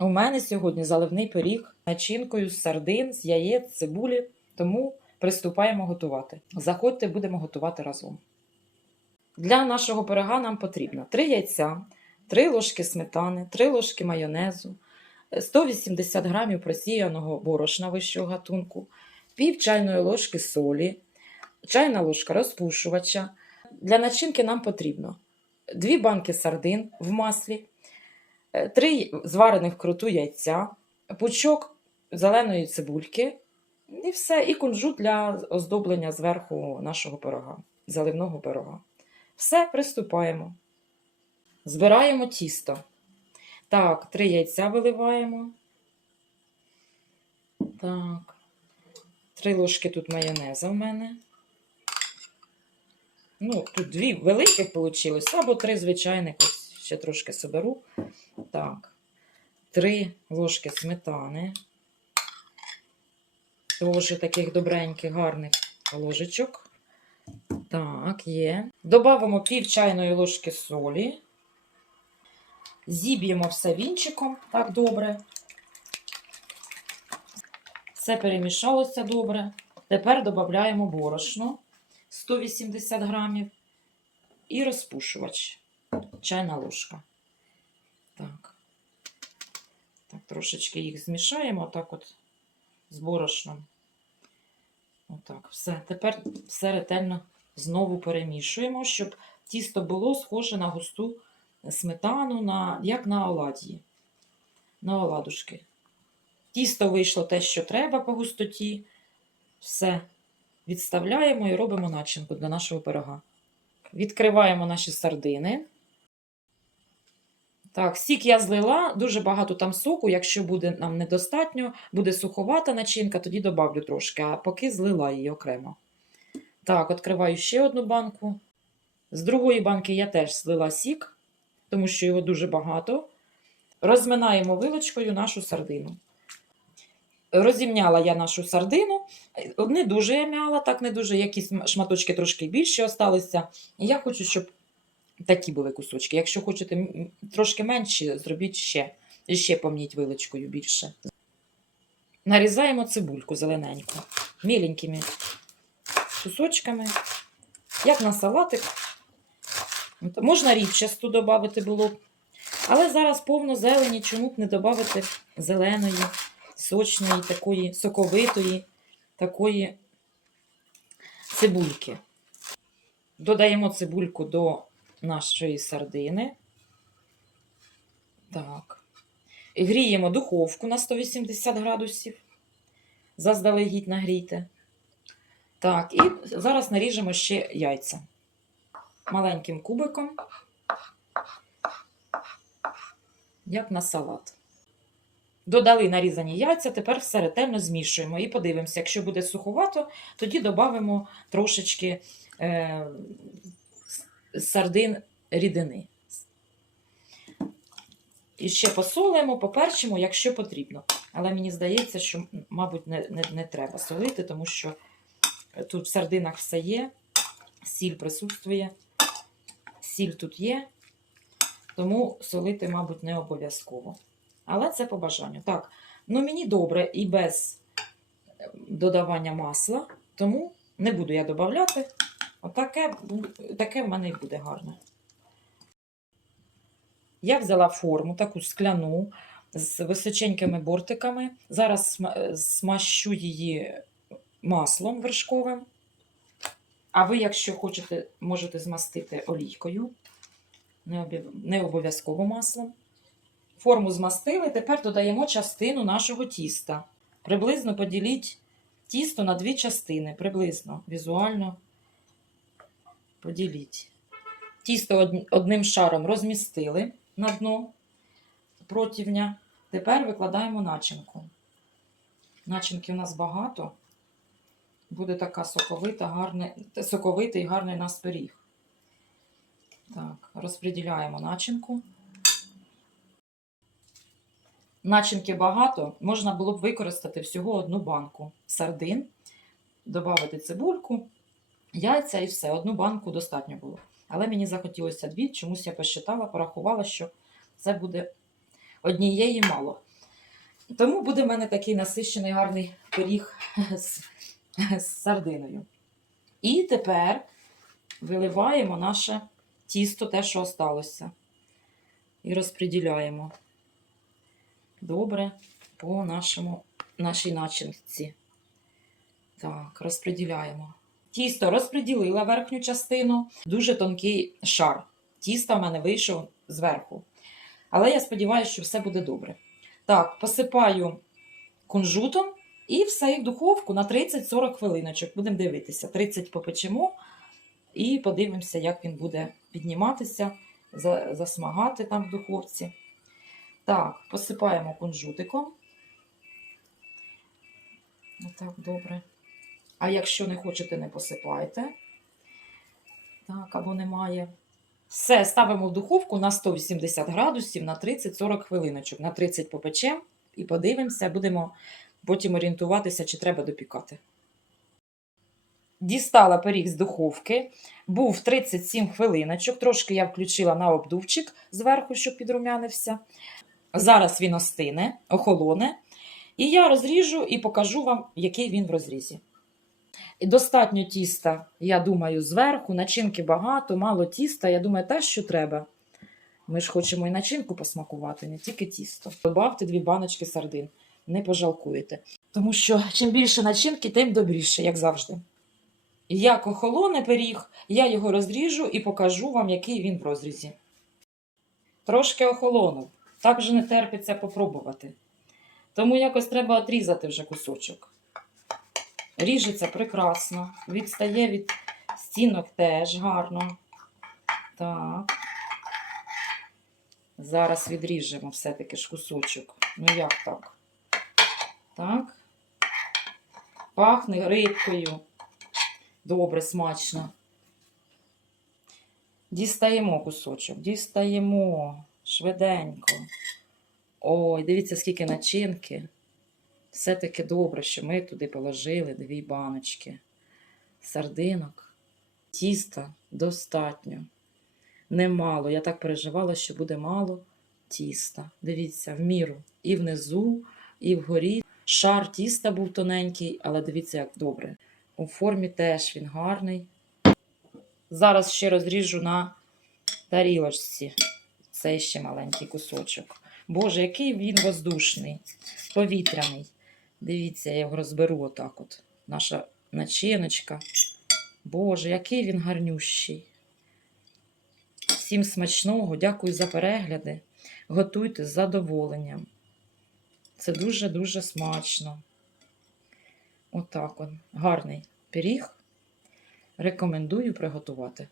У мене сьогодні заливний пиріг з начинкою з сардин, з яєць, цибулі, тому приступаємо готувати. Заходьте, будемо готувати разом. Для нашого пирога нам потрібно 3 яйця, 3 ложки сметани, 3 ложки майонезу, 180 грамів просіяного борошна вищого гатунку, пів чайної ложки солі, чайна ложка розпушувача. Для начинки нам потрібно 2 банки сардин в маслі, 3 зварених вкруту яйця, пучок зеленої цибульки і все, і кунжут для оздоблення зверху нашого пирога, заливного пирога. Все, приступаємо. Збираємо тісто. Так, три яйця виливаємо. Так. Три ложки тут майонеза в мене. Ну, тут дві великих вийшло, або три звичайних, ось ще трошки соберу. Так. Три ложки сметани. Теж таких добреньких, гарних ложечок. Так, є. Добавимо пів чайної ложки солі. Зіб'ємо все вінчиком так добре. Все перемішалося добре. Тепер додаємо борошно 180 грамів і розпушувач. Чайна ложка. Так. Так, трошечки їх змішаємо, отак от з борошном. Отак, все. Тепер все ретельно знову перемішуємо, щоб тісто було схоже на густу сметану, на, як на оладії, на оладушки. Тісто вийшло те, що треба по густоті. Все. Відставляємо і робимо начинку для нашого пирога. Відкриваємо наші сардини. Так, сік я злила, дуже багато там соку. Якщо буде нам недостатньо, буде суховата начинка, тоді добавлю трошки, а поки злила її окремо. Так, відкриваю ще одну банку. З другої банки я теж злила сік, тому що його дуже багато. Розминаємо вилочкою нашу сардину. Розімняла я нашу сардину. Не дуже я м'яла, так не дуже, якісь шматочки трошки більші осталися. Я хочу, щоб такі були кусочки. Якщо хочете трошки менші, зробіть ще. Ще помніть вилочкою більше. Нарізаємо цибульку зелененьку, міленькими кусочками, як на салатик. Можна рідчасту додати було б. Але зараз повно зелені, чому б не додати зеленої, сочної, такої соковитої, такої цибульки. Додаємо цибульку до нашої сардини. Так. Гріємо духовку на 180 градусів. Заздалегідь нагрійте. Так, і зараз наріжемо ще яйця. Маленьким кубиком, як на салат. Додали нарізані яйця, тепер все ретельно змішуємо і подивимося, якщо буде суховато, тоді додамо трошечки е, сардин рідини. І ще посолимо, поперчимо, якщо потрібно. Але мені здається, що, мабуть, не, не, не треба солити, тому що тут в сардинах все є, сіль присутствує, сіль тут є, тому солити, мабуть, не обов'язково. Але це по бажанню. Так, ну мені добре і без додавання масла, тому не буду я додавати. Отаке, таке в мене і буде гарне. Я взяла форму, таку скляну, з височенькими бортиками. Зараз смащу її маслом вершковим. А ви, якщо хочете, можете змастити олійкою. Не обов'язково маслом. Форму змастили, тепер додаємо частину нашого тіста. Приблизно поділіть тісто на дві частини, приблизно, візуально поділіть. Тісто одним шаром розмістили на дно противня. Тепер викладаємо начинку. Начинки у нас багато. Буде така соковита, гарний, соковитий гарний нас пиріг. Так, розподіляємо начинку. Начинки багато, можна було б використати всього одну банку сардин, додати цибульку, яйця і все. Одну банку достатньо було. Але мені захотілося дві, чомусь я посчитала, порахувала, що це буде однієї мало. Тому буде в мене такий насищений гарний пиріг з, з сардиною. І тепер виливаємо наше тісто, те, що осталося. І розподіляємо добре по нашому, нашій начинці. Так, розподіляємо. Тісто розподілила верхню частину, дуже тонкий шар. Тіста в мене вийшов зверху. Але я сподіваюся, що все буде добре. Так, посипаю кунжутом і все і в духовку на 30-40 хвилиночок. Будемо дивитися. 30 попечемо і подивимося, як він буде підніматися, засмагати там в духовці. Так, посипаємо кунжутиком. Отак, добре. А якщо не хочете, не посипайте. Так, або немає. Все, ставимо в духовку на 180 градусів на 30-40 хвилиночок. На 30 попечемо і подивимося, будемо потім орієнтуватися, чи треба допікати. Дістала пиріг з духовки. Був 37 хвилиночок. Трошки я включила на обдувчик зверху, щоб підрумянився. Зараз він остине, охолоне. І я розріжу і покажу вам, який він в розрізі. Достатньо тіста, я думаю, зверху. Начинки багато, мало тіста. Я думаю, те, що треба. Ми ж хочемо і начинку посмакувати, не тільки тісто. Добавте дві баночки сардин, не пожалкуєте. Тому що чим більше начинки, тим добріше, як завжди. Як охолоне пиріг, я його розріжу і покажу вам, який він в розрізі. Трошки охолонув. Так же не терпиться попробувати. Тому якось треба отрізати вже кусочок. Ріжеться прекрасно, відстає від стінок теж гарно. Так. Зараз відріжемо все-таки ж кусочок. Ну як так? Так. Пахне рибкою. Добре, смачно. Дістаємо кусочок, дістаємо швиденько. Ой, дивіться, скільки начинки. Все-таки добре, що ми туди положили дві баночки сардинок. Тіста достатньо. Немало. Я так переживала, що буде мало тіста. Дивіться, в міру. І внизу, і вгорі. Шар тіста був тоненький, але дивіться, як добре. У формі теж він гарний. Зараз ще розріжу на тарілочці цей ще маленький кусочок. Боже, який він воздушний, повітряний. Дивіться, я його розберу отак от. Наша начиночка. Боже, який він гарнющий. Всім смачного, дякую за перегляди. Готуйте з задоволенням. Це дуже-дуже смачно. Отак он. Гарний пиріг. Рекомендую приготувати.